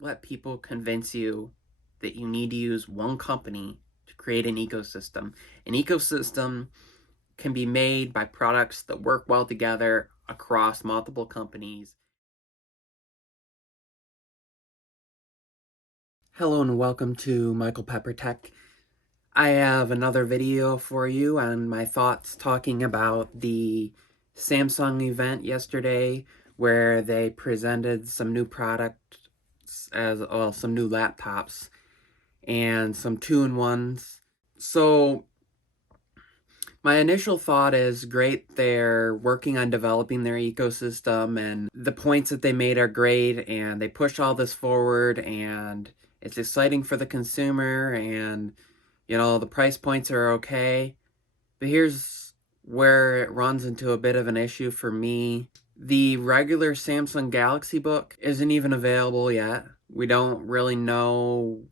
let people convince you that you need to use one company to create an ecosystem. An ecosystem can be made by products that work well together across multiple companies. Hello and welcome to Michael Pepper Tech. I have another video for you on my thoughts talking about the Samsung event yesterday where they presented some new products as well, some new laptops and some two-in-ones. So my initial thought is great, they're working on developing their ecosystem and the points that they made are great and they push all this forward and it's exciting for the consumer and the price points are okay. But here's where it runs into a bit of an issue for me. The regular Samsung Galaxy Book isn't even available yet. We don't really know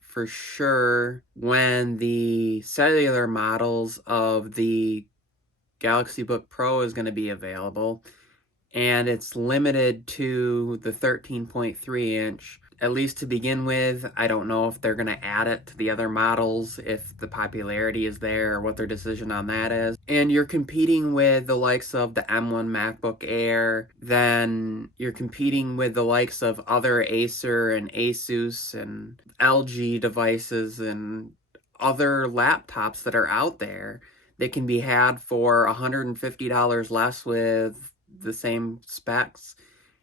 for sure when the cellular models of the Galaxy Book Pro is going to be available, and it's limited to the 13.3-inch, at least to begin with. I don't know if they're going to add it to the other models, if the popularity is there, or what their decision on that is. And you're competing with the likes of the M1 MacBook Air, then you're competing with the likes of other Acer and Asus and LG devices and other laptops that are out there that can be had for $150 less with the same specs.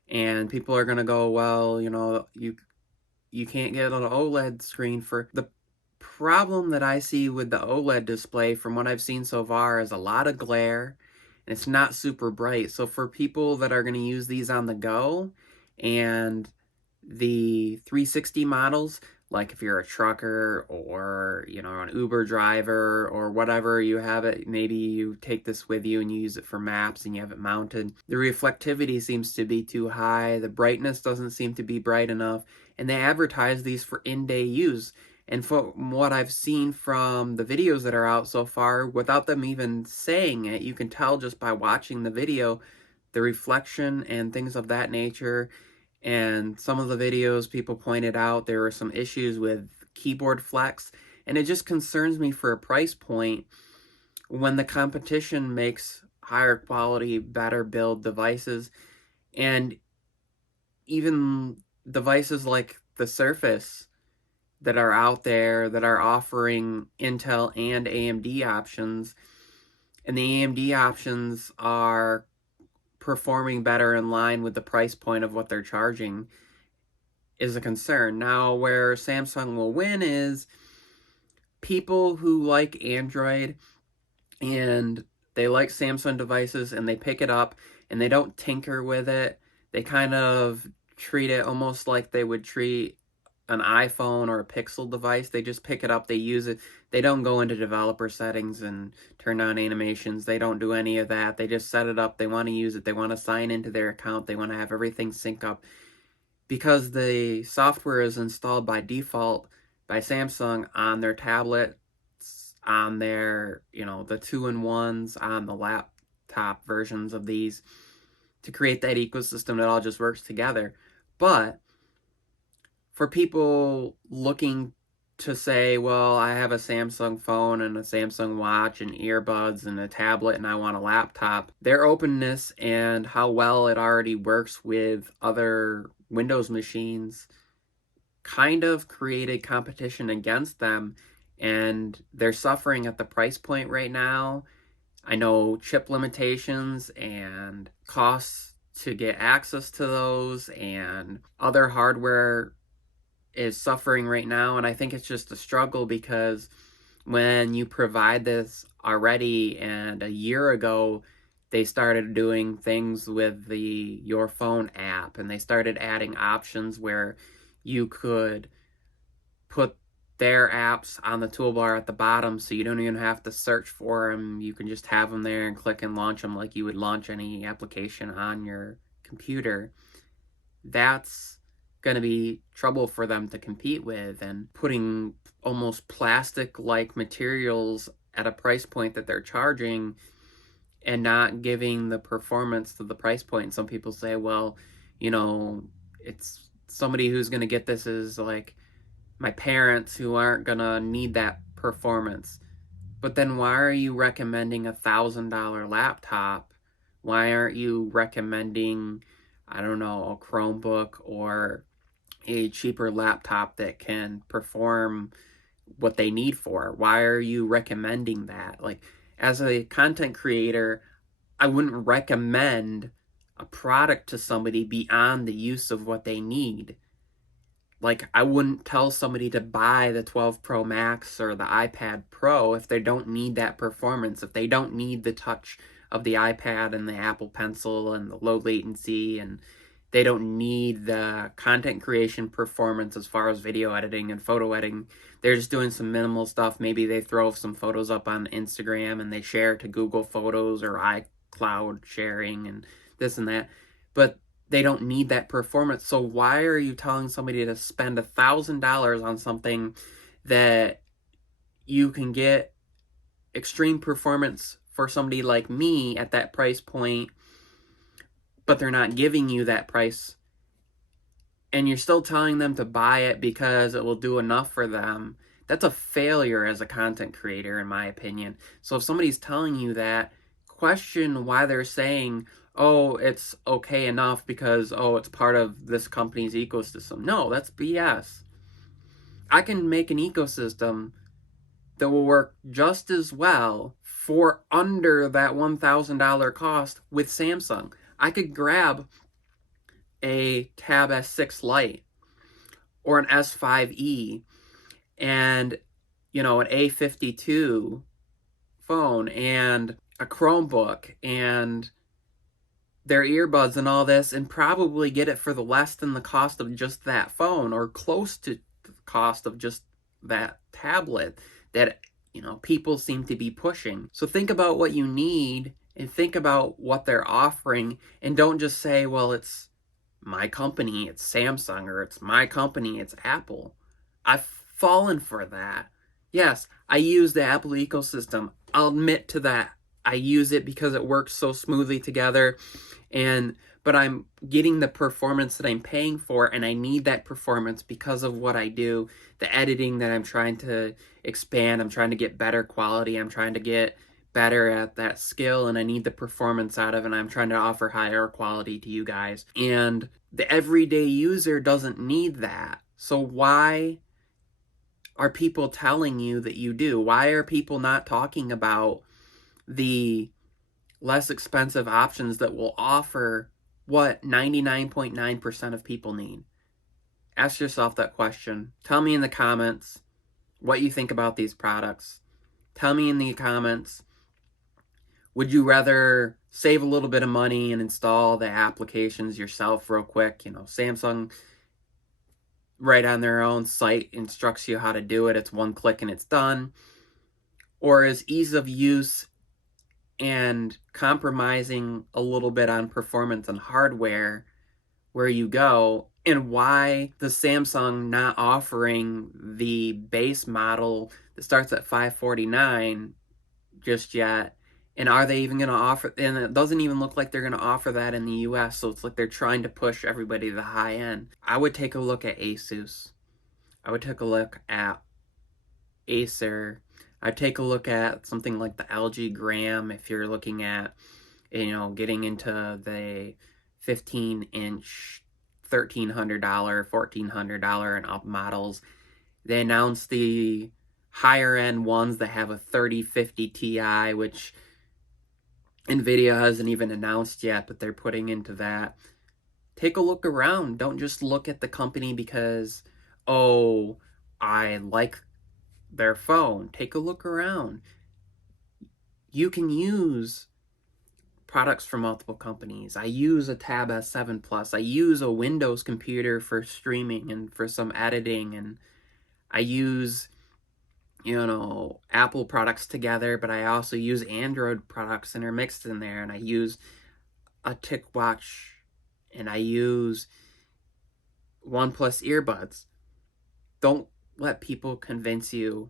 And people are going to go, well, you can't get an OLED screen for the problem that I see with the OLED display from what I've seen so far is a lot of glare and it's not super bright. So for people that are going to use these on the go and the 360 models, like if you're a trucker or an Uber driver or whatever, you have it, maybe you take this with you and you use it for maps and you have it mounted, the reflectivity seems to be too high, the brightness doesn't seem to be bright enough, and they advertise these for in-day use. And from what I've seen from the videos that are out so far, without them even saying it, you can tell just by watching the video, the reflection and things of that nature. And some of the videos people pointed out there were some issues with keyboard flex, and it just concerns me for a price point when the competition makes higher quality, better build devices, and even devices like the Surface that are out there that are offering Intel and AMD options, and the AMD options are performing better in line with the price point of what they're charging, is a concern. Now, where Samsung will win is people who like Android and they like Samsung devices and they pick it up and they don't tinker with it. They kind of treat it almost like they would treat an iPhone or a Pixel device. They just pick it up, they use it. They don't go into developer settings and turn on animations. They don't do any of that. They just set it up. They want to use it. They want to sign into their account. They want to have everything sync up. Because the software is installed by default by Samsung on their tablets, on their, the two-in-ones, on the laptop versions of these, to create that ecosystem that all just works together. But for people looking to say, well, I have a Samsung phone and a Samsung watch and earbuds and a tablet and I want a laptop, their openness and how well it already works with other Windows machines kind of created competition against them, and they're suffering at the price point right now. I know chip limitations and costs to get access to those and other hardware is suffering right now, and I think it's just a struggle because when you provide this already, and a year ago they started doing things with the Your Phone app and they started adding options where you could put their apps on the toolbar at the bottom so you don't even have to search for them. You can just have them there and click and launch them like you would launch any application on your computer. That's going to be trouble for them to compete with, and putting almost plastic-like materials at a price point that they're charging and not giving the performance to the price point. And some people say, well, it's somebody who's going to get this is like my parents who aren't going to need that performance. But then why are you recommending $1,000 laptop? Why aren't you recommending, I don't know, a Chromebook or a cheaper laptop that can perform what they need for? Why are you recommending that? Like, as a content creator, I wouldn't recommend a product to somebody beyond the use of what they need. Like, I wouldn't tell somebody to buy the 12 Pro Max or the iPad Pro if they don't need that performance, if they don't need the touch of the iPad and the Apple Pencil and the low latency, and they don't need the content creation performance as far as video editing and photo editing. They're just doing some minimal stuff. Maybe they throw some photos up on Instagram and they share to Google Photos or iCloud sharing and this and that. But they don't need that performance. So why are you telling somebody to spend $1,000 on something that you can get extreme performance for somebody like me at that price point, but they're not giving you that price, and you're still telling them to buy it because it will do enough for them? That's a failure as a content creator, in my opinion. So if somebody's telling you that, question why they're saying, oh, it's okay enough because, oh, it's part of this company's ecosystem. No, that's BS. I can make an ecosystem that will work just as well for under that $1,000 cost with Samsung. I could grab a Tab S6 Lite or an S5e and, you know, an A52 phone and a Chromebook and their earbuds and all this, and probably get it for the less than the cost of just that phone, or close to the cost of just that tablet that, you know, people seem to be pushing. So think about what you need and think about what they're offering, and don't just say, well, it's my company, it's Samsung, or it's my company, it's Apple. I've fallen for that. Yes, I use the Apple ecosystem. I'll admit to that. I use it because it works so smoothly together, but I'm getting the performance that I'm paying for, and I need that performance because of what I do, the editing that I'm trying to expand. I'm trying to get better quality. I'm trying to get better at that skill, and I need the performance out of it, and I'm trying to offer higher quality to you guys. And the everyday user doesn't need that. So why are people telling you that you do? Why are people not talking about the less expensive options that will offer what 99.9% of people need? Ask yourself that question. Tell me in the comments what you think about these products. Tell me in the comments, would you rather save a little bit of money and install the applications yourself real quick? You know, Samsung, right on their own site, instructs you how to do it. It's one click and it's done. Or is ease of use and compromising a little bit on performance and hardware where you go? And why the Samsung not offering the base model that starts at $549 just yet? And are they even going to offer? And it doesn't even look like they're going to offer that in the US. So it's like they're trying to push everybody to the high end. I would take a look at Asus. I would take a look at Acer. I'd take a look at something like the LG Gram if you're looking at, you know, getting into the 15-inch, $1,300, $1,400 and up models. They announced the higher end ones that have a 3050 Ti, which NVIDIA hasn't even announced yet, but they're putting into that. Take a look around. Don't just look at the company because, oh, I like their phone. Take a look around. You can use products from multiple companies. I use a Tab S7 Plus. I use a Windows computer for streaming and for some editing, and I use, you know, Apple products together, but I also use Android products and are mixed in there, and I use a TicWatch, and I use OnePlus earbuds. Don't let people convince you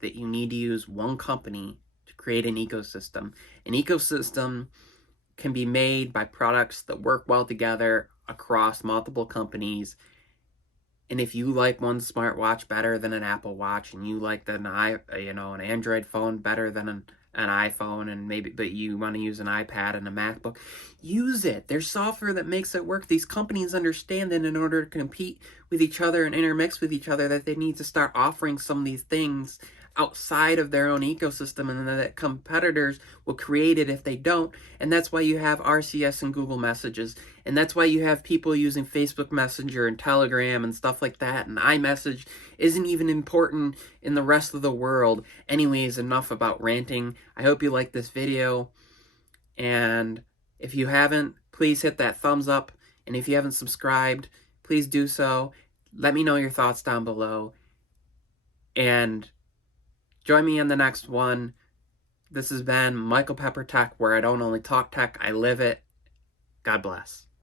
that you need to use one company to create an ecosystem. An ecosystem can be made by products that work well together across multiple companies, And if you like one smartwatch better than an Apple Watch, and you like an an Android phone better than an iPhone, and maybe but you want to use an iPad and a MacBook, use it. There's software that makes it work. These companies understand that in order to compete with each other and intermix with each other, that they need to start offering some of these things outside of their own ecosystem, and that competitors will create it if they don't. And that's why you have RCS and Google Messages, and that's why you have people using Facebook Messenger and Telegram and stuff like that, and iMessage isn't even important in the rest of the world. Anyways, enough about ranting. I hope you like this video, and if you haven't, please hit that thumbs up, and if you haven't subscribed, please do so. Let me know your thoughts down below, and join me in the next one. This has been Michael Pepper Tech, where I don't only talk tech, I live it. God bless.